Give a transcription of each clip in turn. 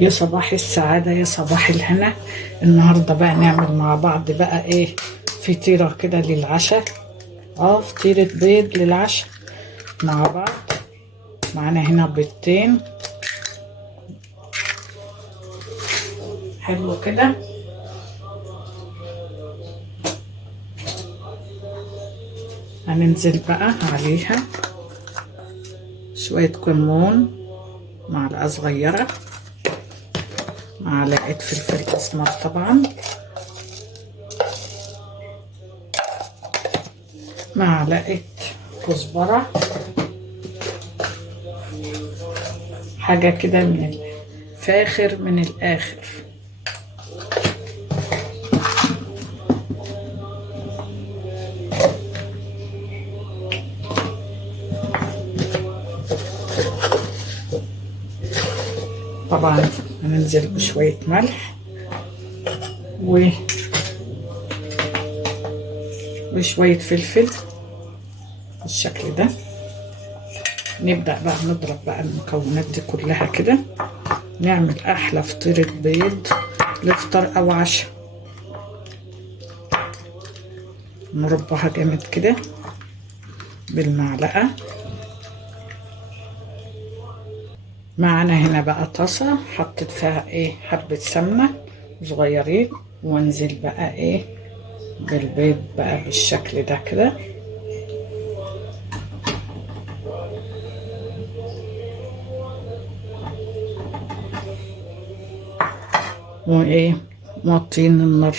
يا صباح السعادة، يا صباح الهنا. النهاردة بقى نعمل مع بعض بقى ايه؟ فطيرة كده للعشاء. فطيرة بيض للعشاء مع بعض. معانا هنا بيضتين. حلو كده. هننزل بقى عليها شوية كمون، معلقة صغيرة، معلقة فلفل أسمر طبعا، معلقة كزبرة، حاجة كده من الفاخر من الآخر. طبعا هننزل بشوية ملح وشوية فلفل بالشكل ده. نبدأ بقى نضرب بقى المكونات دي كلها كده، نعمل أحلى فطيرة بيض لفطار أو عشاء. نربها جامد كده بالمعلقة. معانا هنا بقى طاسة حطيت فيها ايه حبة سمنة صغيرين، وانزل بقى ايه بالبيض بقى بالشكل ده كده. وايه موطين النار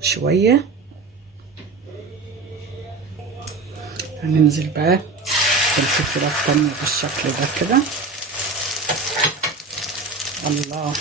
شوية. هننزل بقى بالفطيرة التانية بالشكل ده كده. الله،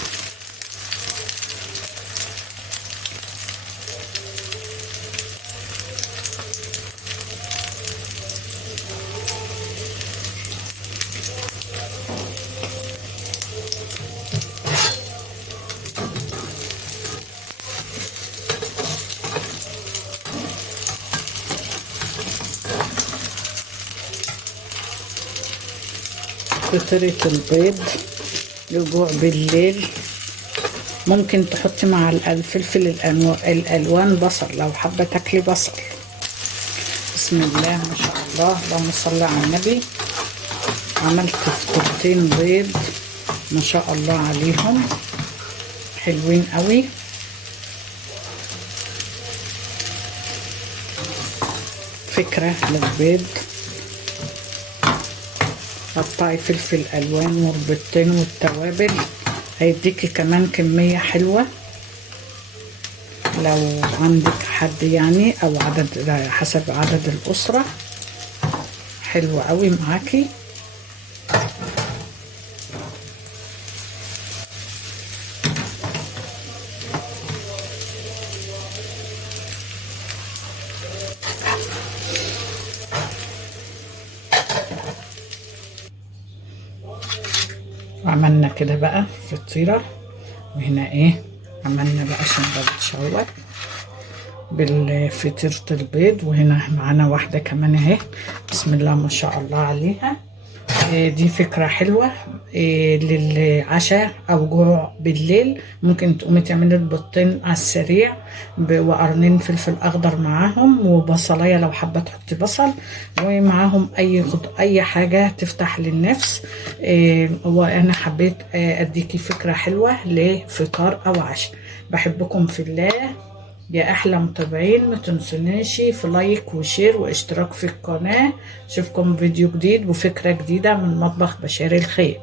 فطيرة البيض لجوع بالليل. ممكن تحطي مع الفلفل الالوان بصل لو حابه تاكلي بصل. بسم الله ما شاء الله، اللهم صل على النبي. عملت فطيرتين بيض ما شاء الله عليهم، حلوين قوي. فكره للبيض. قطعي فلفل الوان والبيضتين والتوابل، هيديكي كمان كمية حلوة لو عندك حد يعني، او عدد حسب عدد الأسرة. حلوة قوي معاكي. عملنا كده بقى فطيرة، وهنا ايه عملنا بقى سندوتش اهوت بالفطيرة البيض، وهنا معانا واحدة كمان اهي. بسم الله ما شاء الله عليها. دي فكرة حلوة للعشاء او جوع بالليل. ممكن تقومي تعملي البيضتين على السريع وقرنين فلفل اخضر معاهم، وبصلايه لو حابه تحطي بصل، ومعاهم اي حاجه تفتح للنفس. وانا حبيت اديكي فكره حلوه لفطار او عشاء. بحبكم في الله يا احلى متابعين. ما تنسونيش في لايك وشير واشتراك في القناه. اشوفكم فيديو جديد وفكره جديده من مطبخ بشار الخير.